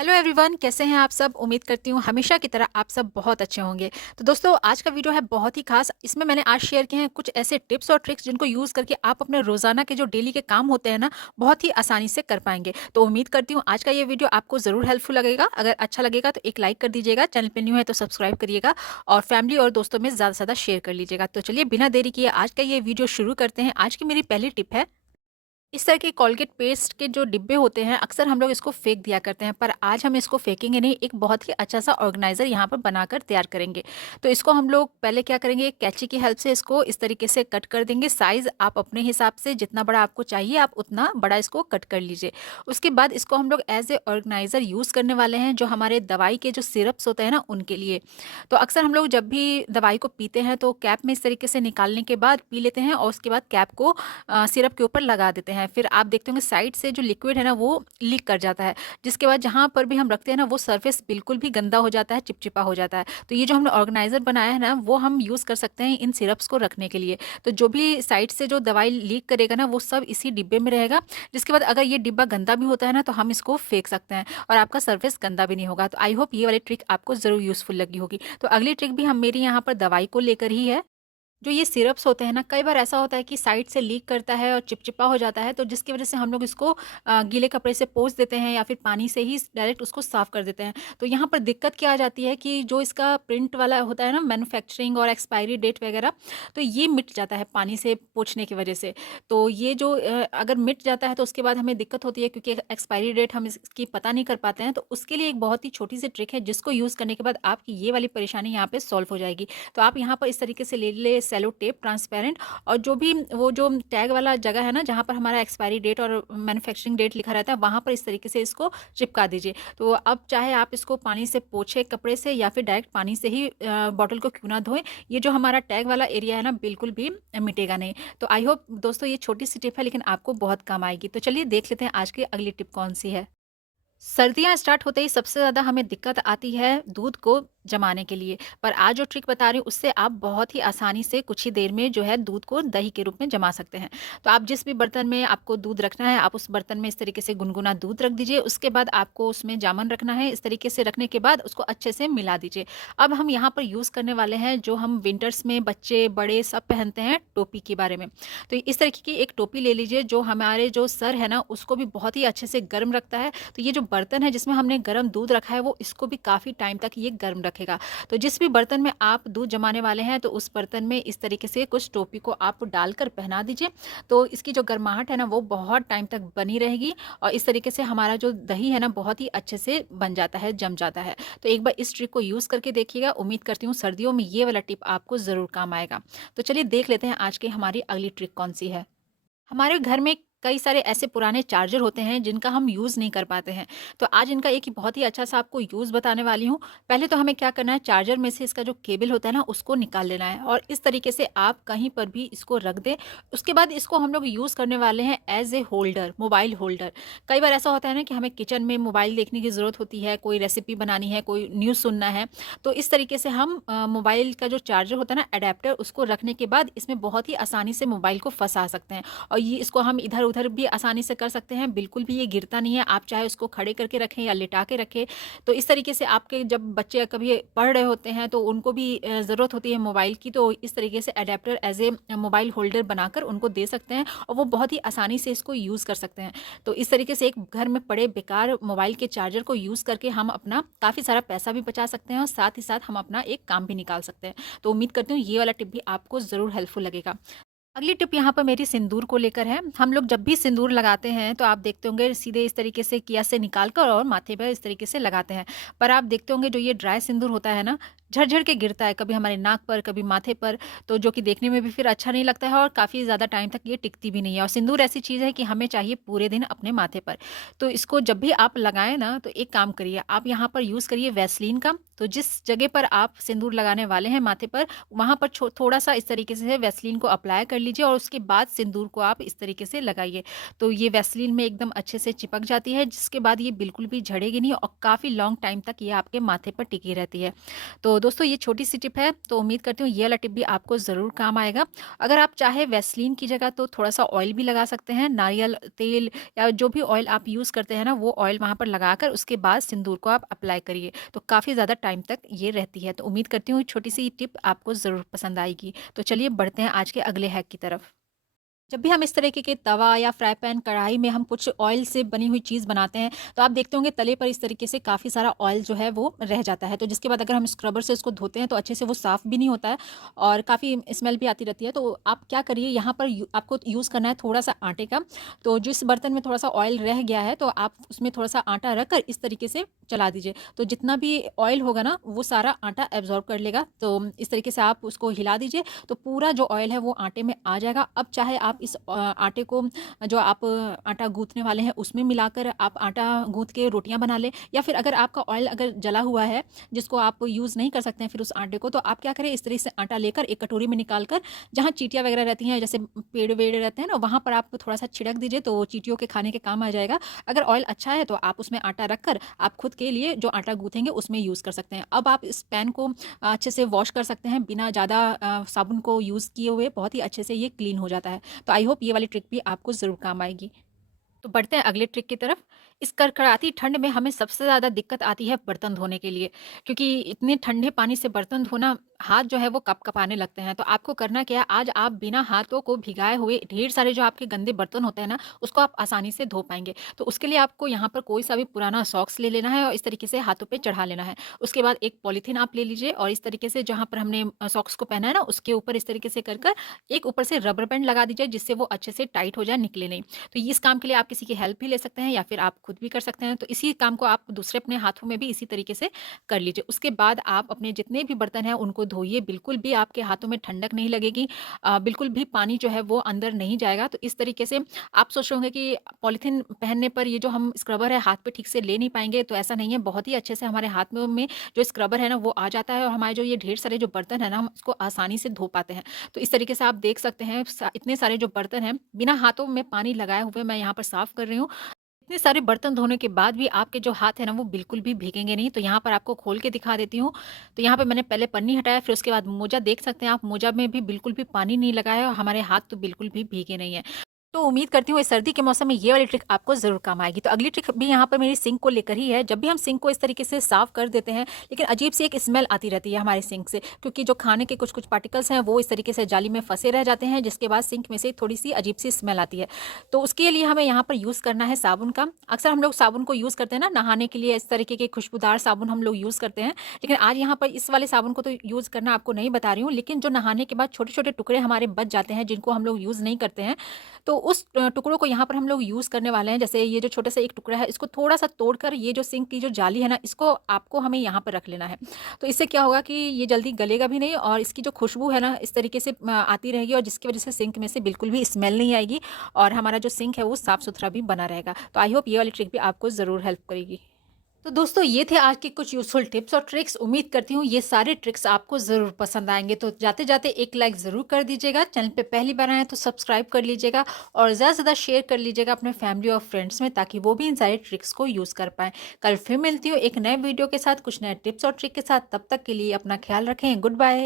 Hello everyone, कैसे हैं आप सब। उम्मीद करती हूँ हमेशा की तरह आप सब बहुत अच्छे होंगे। तो दोस्तों, आज का वीडियो है बहुत ही खास। इसमें मैंने आज शेयर किए हैं कुछ ऐसे टिप्स और ट्रिक्स जिनको यूज़ करके आप अपने रोज़ाना के जो डेली के काम होते हैं ना, बहुत ही आसानी से कर पाएंगे। तो उम्मीद करती हूँ आज का ये वीडियो आपको ज़रूर हेल्पफुल लगेगा। अगर अच्छा लगेगा तो एक लाइक कर दीजिएगा, चैनल पर न्यू है तो सब्सक्राइब करिएगा और फैमिली और दोस्तों में ज़्यादा से ज़्यादा शेयर कर लीजिएगा। तो चलिए बिना देरी किए आज का ये वीडियो शुरू करते हैं। आज की मेरी पहली टिप है, इस तरह के कोलगेट पेस्ट के जो डिब्बे होते हैं, अक्सर हम लोग इसको फेंक दिया करते हैं, पर आज हम इसको फेंकेंगे नहीं। एक बहुत ही अच्छा सा ऑर्गेनाइजर यहाँ पर बनाकर तैयार करेंगे। तो इसको हम लोग पहले क्या करेंगे, एक कैंची की हेल्प से इसको इस तरीके से कट कर देंगे। साइज आप अपने हिसाब से जितना बड़ा आपको चाहिए आप उतना बड़ा इसको कट कर लीजिए। उसके बाद इसको हम लोग एज ए ऑर्गेनाइजर यूज करने वाले हैं, जो हमारे दवाई के जो सिरप्स होते हैं ना उनके लिए। तो अक्सर हम लोग जब भी दवाई को पीते हैं तो कैप में इस तरीके से निकालने के बाद पी लेते हैं और उसके बाद कैप को सिरप के ऊपर लगा देते हैं। फिर आप देखते होंगे साइड से जो लिक्विड है ना वो लीक कर जाता है, जिसके बाद जहाँ पर भी हम रखते हैं ना वो सरफेस बिल्कुल भी गंदा हो जाता है, चिपचिपा हो जाता है। तो ये जो हमने ऑर्गेनाइजर बनाया है ना वो हम यूज़ कर सकते हैं इन सिरप्स को रखने के लिए। तो जो भी साइड से जो दवाई लीक करेगा ना वो सब इसी डिब्बे में रहेगा। जिसके बाद अगर ये डिब्बा गंदा भी होता है ना तो हम इसको फेंक सकते हैं और आपका सरफेस गंदा भी नहीं होगा। तो आई होप ये वाली ट्रिक आपको ज़रूर यूज़फुल लगी होगी। तो अगली ट्रिक भी हम मेरी यहाँ पर दवाई को लेकर ही है। जो ये सिरप्स होते हैं ना, कई बार ऐसा होता है कि साइड से लीक करता है और चिपचिपा हो जाता है, तो जिसकी वजह से हम लोग इसको गीले कपड़े से पोंछ देते हैं या फिर पानी से ही डायरेक्ट उसको साफ कर देते हैं। तो यहाँ पर दिक्कत क्या आ जाती है कि जो इसका प्रिंट वाला होता है ना, मैन्युफैक्चरिंग और एक्सपायरी डेट वगैरह, तो ये मिट जाता है पानी से पोंछने की वजह से। तो ये जो अगर मिट जाता है तो उसके बाद हमें दिक्कत होती है, क्योंकि एक्सपायरी डेट हम इसकी पता नहीं कर पाते हैं। तो उसके लिए एक बहुत ही छोटी सी ट्रिक है जिसको यूज़ करने के बाद आपकी ये वाली परेशानी यहाँ पे सॉल्व हो जाएगी। तो आप यहाँ पर इस तरीके से ले ले सेलो टेप ट्रांसपेरेंट, और जो भी वो जो टैग वाला जगह है ना जहाँ पर हमारा एक्सपायरी डेट और मैन्युफैक्चरिंग डेट लिखा रहता है, वहाँ पर इस तरीके से इसको चिपका दीजिए। तो अब चाहे आप इसको पानी से पोछे कपड़े से या फिर डायरेक्ट पानी से ही बॉटल को क्यों ना धोएं, ये जो हमारा टैग वाला एरिया है ना बिल्कुल भी मिटेगा नहीं। तो आई होप दोस्तों ये छोटी सी टिप है लेकिन आपको बहुत काम आएगी। तो चलिए देख लेते हैं आज की अगली टिप कौन सी है। सर्दियाँ स्टार्ट होते ही सबसे ज़्यादा हमें दिक्कत आती है दूध को जमाने के लिए। पर आज जो ट्रिक बता रही हूँ उससे आप बहुत ही आसानी से कुछ ही देर में जो है दूध को दही के रूप में जमा सकते हैं। तो आप जिस भी बर्तन में आपको दूध रखना है, आप उस बर्तन में इस तरीके से गुनगुना दूध रख दीजिए। उसके बाद आपको उसमें जामन रखना है। इस तरीके से रखने के बाद उसको अच्छे से मिला दीजिए। अब हम यहाँ पर यूज़ करने वाले हैं जो हम विंटर्स में बच्चे बड़े सब पहनते हैं, टोपी के बारे में। तो इस तरीके की एक टोपी ले लीजिए जो हमारे जो सर है ना उसको भी बहुत ही अच्छे से गर्म रखता है। तो ये जो बर्तन है जिसमें हमने गर्म दूध रखा है वो इसको भी काफ़ी टाइम तक ये गर्म रखेगा। तो जिस भी बर्तन में आप दूध जमाने वाले हैं तो उस बर्तन में इस तरीके से कुछ टोपी को आप डालकर पहना दीजिए। तो इसकी जो गर्माहट है ना वो बहुत टाइम तक बनी रहेगी और इस तरीके से हमारा जो दही है ना बहुत ही अच्छे से बन जाता है, जम जाता है। तो एक बार इस ट्रिक को यूज़ करके देखिएगा। उम्मीद करती हूँ सर्दियों में ये वाला टिप आपको ज़रूर काम आएगा। तो चलिए देख लेते हैं आज की हमारी अगली ट्रिक कौन सी है। हमारे घर में कई सारे ऐसे पुराने चार्जर होते हैं जिनका हम यूज़ नहीं कर पाते हैं। तो आज इनका एक ही बहुत ही अच्छा सा आपको यूज़ बताने वाली हूँ। पहले तो हमें क्या करना है, चार्जर में से इसका जो केबल होता है ना उसको निकाल लेना है और इस तरीके से आप कहीं पर भी इसको रख दें। उसके बाद इसको हम लोग यूज़ करने वाले हैं as a holder, mobile holder. कई बार ऐसा होता है ना कि हमें किचन में मोबाइल देखने की ज़रूरत होती है, कोई रेसिपी बनानी है, कोई न्यूज़ सुनना है। तो इस तरीके से हम मोबाइल का जो चार्जर होता है ना, एडेप्टर, उसको रखने के बाद इसमें बहुत ही आसानी से मोबाइल को फँसा सकते हैं। और ये इसको हम इधर-उधर भी आसानी से कर सकते हैं, बिल्कुल भी ये गिरता नहीं है। आप चाहे उसको खड़े करके रखें या लिटा के रखें। तो इस तरीके से आपके जब बच्चे कभी पढ़ रहे होते हैं तो उनको भी ज़रूरत होती है मोबाइल की, तो इस तरीके से adapter as a mobile holder बनाकर उनको दे सकते हैं और वो बहुत ही आसानी से इसको यूज़ कर सकते हैं। तो इस तरीके से एक घर में पड़े बेकार मोबाइल के चार्जर को यूज़ करके हम अपना काफ़ी सारा पैसा भी बचा सकते हैं और साथ ही साथ हम अपना एक काम भी निकाल सकते हैं। तो उम्मीद करती हूँ ये वाला टिप भी आपको ज़रूर हेल्पफुल लगेगा। अगली टिप यहाँ पर मेरी सिंदूर को लेकर है। हम लोग जब भी सिंदूर लगाते हैं तो आप देखते होंगे सीधे इस तरीके से किया से निकाल कर और माथे पर इस तरीके से लगाते हैं। पर आप देखते होंगे जो ये ड्राई सिंदूर होता है ना, झड़-झड़ के गिरता है, कभी हमारे नाक पर, कभी माथे पर, तो जो कि देखने में भी फिर अच्छा नहीं लगता है और काफ़ी ज़्यादा टाइम तक ये टिकती भी नहीं है। और सिंदूर ऐसी चीज़ है कि हमें चाहिए पूरे दिन अपने माथे पर। तो इसको जब भी आप लगाएँ ना तो एक काम करिए, आप यहाँ पर यूज़ करिए वैसलीन का। तो जिस जगह पर आप सिंदूर लगाने वाले हैं माथे पर, वहाँ पर थोड़ा-सा इस तरीके से वैसलीन को अप्लाई कर लीजिए और उसके बाद सिंदूर को आप इस तरीके से लगाइए। तो ये वैसलीन में एकदम अच्छे से चिपक जाती है, जिसके बाद ये बिल्कुल भी झड़ेगी नहीं और काफ़ी लॉन्ग टाइम तक ये आपके माथे पर टिकी रहती है। तो दोस्तों ये छोटी-सी टिप है, तो उम्मीद करती हूँ ये वाला टिप भी आपको ज़रूर काम आएगा। अगर आप चाहे वैसलीन की जगह तो थोड़ा-सा ऑयल भी लगा सकते हैं, नारियल तेल या जो भी ऑयल आप यूज़ करते हैं ना, वो ऑयल वहाँ पर लगाकर उसके बाद सिंदूर को आप अप्लाई करिए, तो काफ़ी ज़्यादा टाइम तक ये रहती है। तो उम्मीद करती हूँ छोटी-सी टिप आपको ज़रूर पसंद आएगी। तो चलिए बढ़ते हैं आज के अगले हैक की तरफ। जब भी हम इस तरीके के तवा या फ्राई पैन, कढ़ाई में हम कुछ ऑयल से बनी हुई चीज़ बनाते हैं, तो आप देखते होंगे तले पर इस तरीके से काफ़ी सारा ऑयल जो है वो रह जाता है। तो जिसके बाद अगर हम स्क्रबर से उसको धोते हैं तो अच्छे से वो साफ़ भी नहीं होता है और काफ़ी स्मेल भी आती रहती है। तो आप क्या करिए, यहाँ पर आपको यूज़ करना है थोड़ा-सा आटे का। तो जिस बर्तन में थोड़ा-सा ऑयल रह गया है तो आप उसमें थोड़ा-सा आटा रखकर इस तरीके से चला दीजिए। तो जितना भी ऑयल होगा ना, वो सारा आटा एब्ज़ॉर्ब कर लेगा। तो इस तरीके से आप उसको हिला दीजिए, तो पूरा जो ऑयल है वो आटे में आ जाएगा। अब चाहे आप इस आटे को, जो आप आटा गूँथने वाले हैं उसमें मिलाकर आप आटा गूँथ के रोटियाँ बना लें, या फिर अगर आपका ऑयल अगर जला हुआ है जिसको आप यूज़ नहीं कर सकते हैं फिर उस आटे को, तो आप क्या करें, इस तरीके से आटा लेकर एक कटोरी में निकाल कर, जहाँ चींटियाँ वगैरह रहती हैं, जैसे पेड़ वेड़ रहते हैं ना, वहाँ पर आप थोड़ा सा छिड़क दीजिए, तो चींटियों के खाने के काम आ जाएगा। अगर ऑयल अच्छा है तो आप उसमें आटा रखकर आप खुद के लिए जो आटा गूँथेंगे उसमें यूज़ कर सकते हैं। अब आप इस पैन को अच्छे से वॉश कर सकते हैं बिना ज़्यादा साबुन को यूज़ किए हुए, बहुत ही अच्छे से ये क्लीन हो जाता है। तो आई होप ये वाली ट्रिक भी आपको ज़रूर काम आएगी। तो बढ़ते हैं अगले ट्रिक की तरफ। इस कड़कड़ाती ठंड में हमें सबसे ज़्यादा दिक्कत आती है बर्तन धोने के लिए, क्योंकि इतने ठंडे पानी से बर्तन धोना, हाथ जो है वो कँप-कँपाने लगते हैं। तो आपको करना क्या है, आज आप बिना हाथों को भिगाए हुए ढेर सारे जो आपके गंदे बर्तन होते हैं ना, उसको आप आसानी से धो पाएँगे। तो उसके लिए आपको यहाँ पर कोई सा भी पुराना सॉक्स ले लेना है और इस तरीके से हाथों पे चढ़ा लेना है। उसके बाद एक पॉलीथीन आप ले लीजिए और इस तरीके से जहाँ पर हमने सॉक्स को पहना है ना, उसके ऊपर इस तरीके से कर एक ऊपर से रबर बैंड लगा दीजिए, जिससे वो अच्छे से टाइट हो जाए, निकले नहीं। तो इस काम के लिए आप किसी की हेल्प भी ले सकते हैं या फिर आप खुद भी कर सकते हैं। तो इसी काम को आप दूसरे अपने हाथों में भी इसी तरीके से कर लीजिए। उसके बाद आप अपने जितने भी बर्तन हैं उनको धोइए, बिल्कुल भी आपके हाथों में ठंडक नहीं लगेगी, बिल्कुल भी पानी जो है वो अंदर नहीं जाएगा। तो इस तरीके से आप सोच रहे होंगे कि पॉलीथीन पहनने पर ये जो हम स्क्रबर है हाथ पे ठीक से ले नहीं पाएँगे, तो ऐसा नहीं है, बहुत ही अच्छे से हमारे हाथ में जो स्क्रबर है ना वो आ जाता है और हमारे जो ये ढेर सारे जो बर्तन है ना, हम उसको आसानी से धो पाते हैं। तो इस तरीके से आप देख सकते हैं इतने सारे जो बर्तन हैं, बिना हाथों में पानी लगाए हुए मैं यहाँ पर साफ़ कर रही हूँ। इतने सारे बर्तन धोने के बाद भी आपके जो हाथ है ना वो बिल्कुल भी भीगेंगे नहीं। तो यहाँ पर आपको खोल के दिखा देती हूँ। तो यहाँ पे मैंने पहले पन्नी हटाया, फिर उसके बाद मोजा देख सकते हैं आप, मोजा में भी बिल्कुल भी पानी नहीं लगा है और हमारे हाथ तो बिल्कुल भी भीगे नहीं है। तो उम्मीद करती हूँ इस सर्दी के मौसम में ये वाली ट्रिक आपको ज़रूर काम आएगी। तो अगली ट्रिक भी यहाँ पर मेरी सिंक को लेकर ही है। जब भी हम सिंक को इस तरीके से साफ़ कर देते हैं, लेकिन अजीब सी एक स्मेल आती रहती है हमारे सिंक से, क्योंकि जो खाने के कुछ-कुछ पार्टिकल्स हैं वो इस तरीके से जाली में फँसे रह जाते हैं, जिसके बाद सिंक में से थोड़ी-सी अजीब सी स्मेल आती है। तो उसके लिए हमें यहाँ पर यूज़ करना है साबुन का। अक्सर हम लोग साबुन को यूज़ करते हैं ना नहाने के लिए, इस तरीके के खुशबूदार साबुन हम लोग यूज़ करते हैं। लेकिन आज यहाँ पर इस वाले साबुन को तो यूज़ करना आपको नहीं बता रही हूँ, लेकिन जो नहाने के बाद छोटे-छोटे टुकड़े हमारे बच जाते हैं, जिनको हम लोग यूज़ नहीं करते हैं, तो उस टुकड़ों को यहाँ पर हम लोग यूज़ करने वाले हैं। जैसे ये जो छोटा सा एक टुकड़ा है, इसको थोड़ा-सा तोड़कर ये जो सिंक की जो जाली है ना, इसको आपको हमें यहाँ पर रख लेना है। तो इससे क्या होगा कि ये जल्दी गलेगा भी नहीं और इसकी जो खुशबू है ना, इस तरीके से आती रहेगी और जिसकी वज़ह से सिंक में से बिल्कुल भी स्मेल नहीं आएगी और हमारा जो सिंक है वो साफ-सुथरा भी बना रहेगा। तो आई होप ये वाली ट्रिक भी आपको ज़रूर हेल्प करेगी। तो दोस्तों ये थे आज के कुछ यूज़फुल टिप्स और ट्रिक्स। उम्मीद करती हूँ ये सारे ट्रिक्स आपको ज़रूर पसंद आएँगे। तो जाते-जाते एक लाइक ज़रूर कर दीजिएगा। चैनल पे पहली बार आए हैं तो सब्सक्राइब कर लीजिएगा और ज़्यादा से ज़्यादा शेयर कर लीजिएगा अपने फैमिली और फ्रेंड्स में, ताकि वो भी इन सारे ट्रिक्स को यूज़ कर पाएँ। कल फिर मिलती हूँ एक नए वीडियो के साथ, कुछ नए टिप्स और ट्रिक के साथ। तब तक के लिए अपना ख़्याल रखें। Good bye.